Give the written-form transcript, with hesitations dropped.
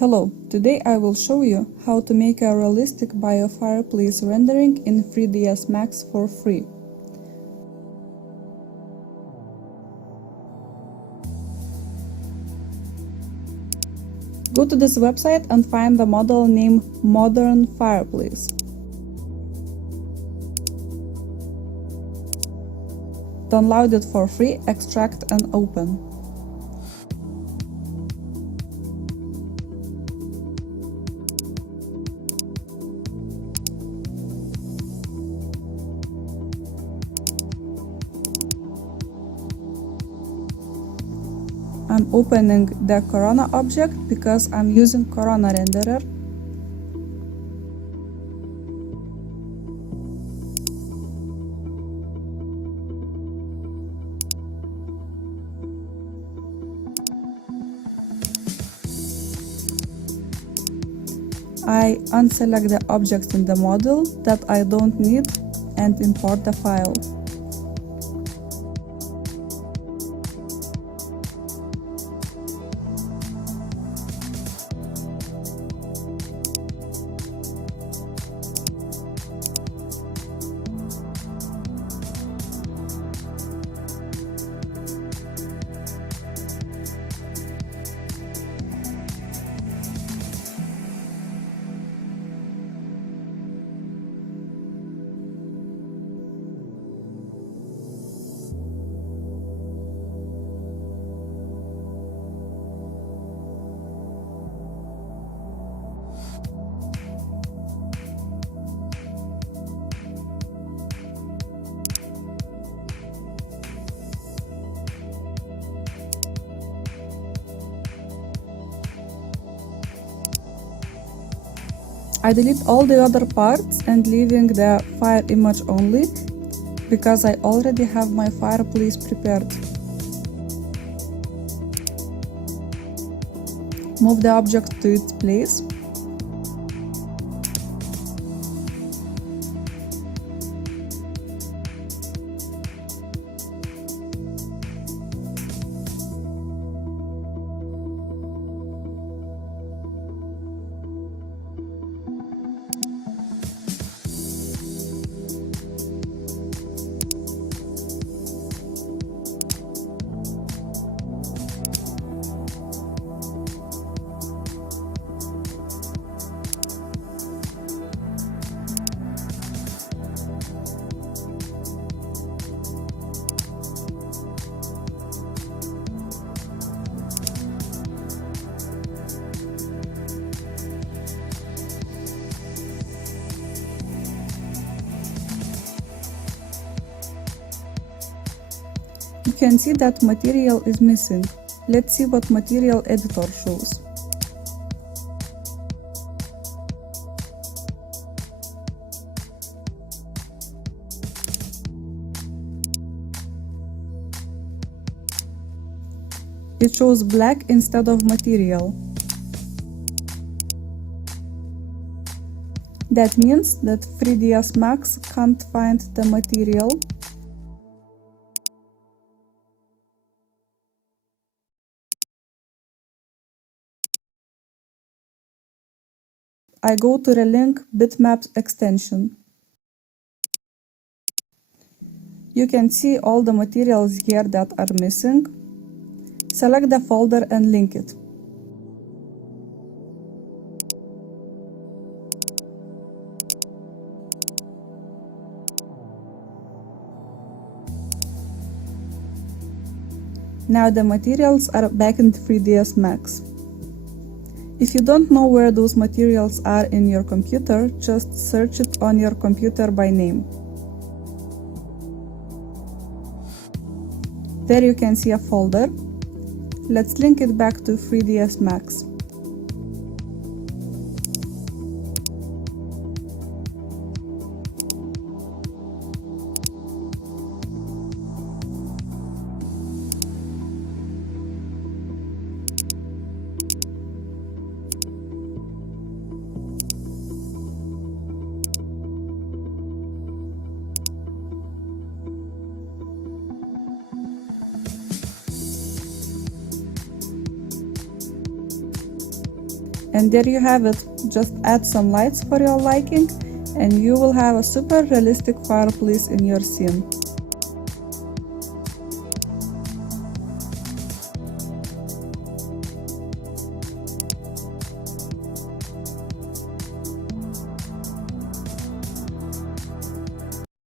Hello, today I will show you how to make a realistic biofireplace rendering in 3ds Max for free. Go to this website and find the model named Modern Fireplace. Download it for free, extract and open. I'm opening the Corona object because I'm using Corona renderer. I unselect the objects in the model that I don't need and import the file. I delete all the other parts and leaving the fire image only, because I already have my fireplace prepared. Move the object to its place. You can see that material is missing. Let's see what material editor shows. It shows black instead of material. That means that 3ds Max can't find the material. I go to the link bitmaps extension. You can see all the materials here that are missing. Select the folder and link it. Now the materials are back in 3ds Max. If you don't know where those materials are in your computer, just search it on your computer by name. There you can see a folder. Let's link it back to 3ds Max. And there you have it. Just add some lights for your liking and you will have a super realistic fireplace in your scene.